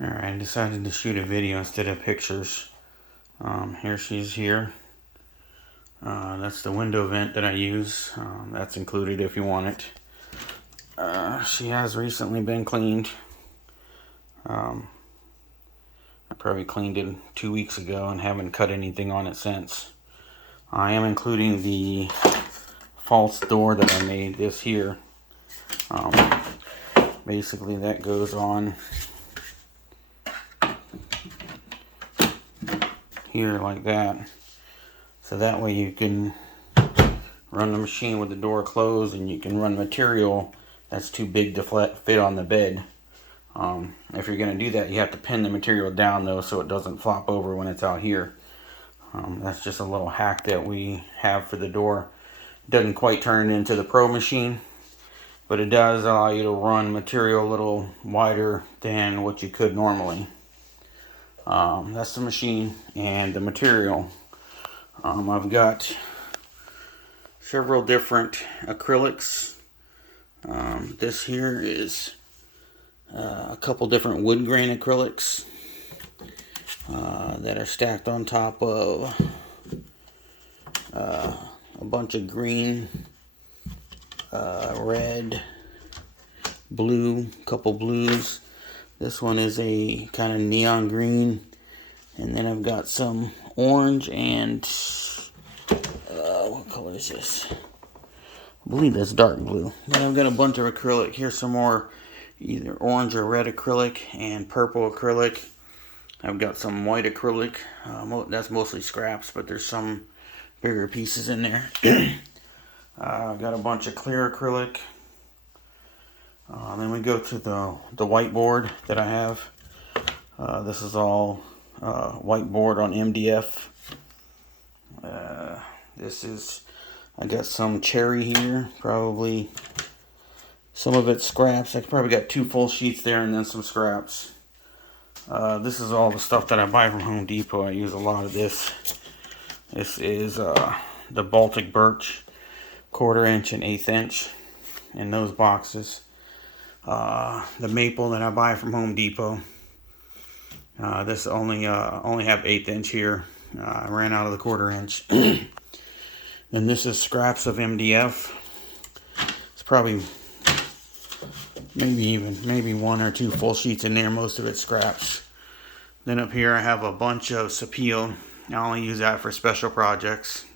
Alright, I decided to shoot a video instead of pictures. Here she's here. That's the window vent that I use. That's included if you want it. She has recently been cleaned. I probably cleaned it 2 weeks ago and haven't cut anything on it since. I am including the false door that I made, this here. Basically that goes on here like that, so that way you can run the machine with the door closed, and you can run material that's too big to fit on the bed. If you're going to do that, you have to pin the material down though, so it doesn't flop over when it's out here. That's just a little hack that we have for the door. It doesn't quite turn it into the Pro machine, but it does allow you to run material a little wider than what you could normally. That's the machine and the material. I've got several different acrylics. This here is a couple different wood grain acrylics that are stacked on top of a bunch of green, red, blue, couple blues. This one is a kind of neon green, and then I've got some orange and what color is this? I believe that's dark blue. Then I've got a bunch of acrylic. Here's some more either orange or red acrylic and purple acrylic. I've got some white acrylic. That's mostly scraps, but there's some bigger pieces in there. I've got a bunch of clear acrylic. Then we go to the whiteboard that I have. This is all whiteboard on MDF. I got some cherry here, probably some of it scraps. I probably got 2 full sheets there and then some scraps. This is all the stuff that I buy from Home Depot. I use a lot of this. This is the Baltic birch, 1/4 inch and 1/8 inch in those boxes. The maple that I buy from Home Depot. This only have 1/8 inch here. I ran out of the 1/4 inch. And this is scraps of MDF. It's probably maybe 1 or 2 full sheets in there. Most of it's scraps. Then up here I have a bunch of sapele. I only use that for special projects.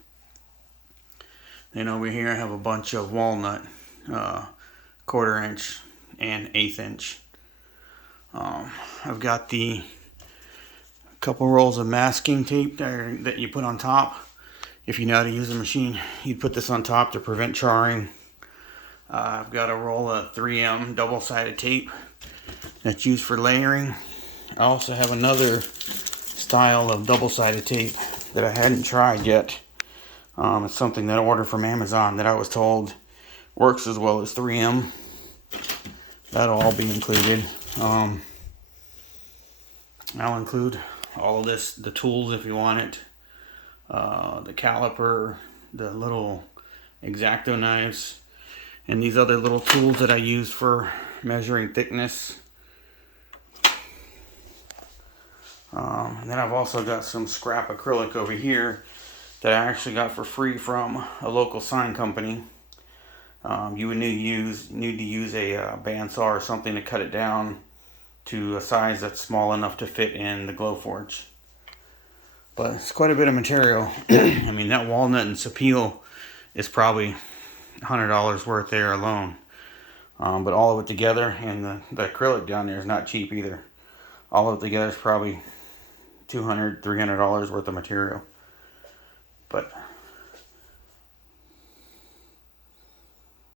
Then over here I have a bunch of walnut, 1/4 inch and 1/8 inch. I've got the couple rolls of masking tape that you put on top. If you know how to use a machine, you put this on top to prevent charring. I've got a roll of 3M double-sided tape that's used for layering. I also have another style of double-sided tape that I hadn't tried yet. It's something that I ordered from Amazon that I was told works as well as 3M. That'll all be included. I'll include all of this, the tools if you want it, the caliper, the little X-Acto knives, and these other little tools that I use for measuring thickness. And then I've also got some scrap acrylic over here that I actually got for free from a local sign company. You would need to use a bandsaw or something to cut it down to a size that's small enough to fit in the Glowforge. But it's quite a bit of material. I mean, that walnut and sapele is probably $100 worth there alone. But all of it together, and the acrylic down there is not cheap either. All of it together is probably $200, $300 worth of material. But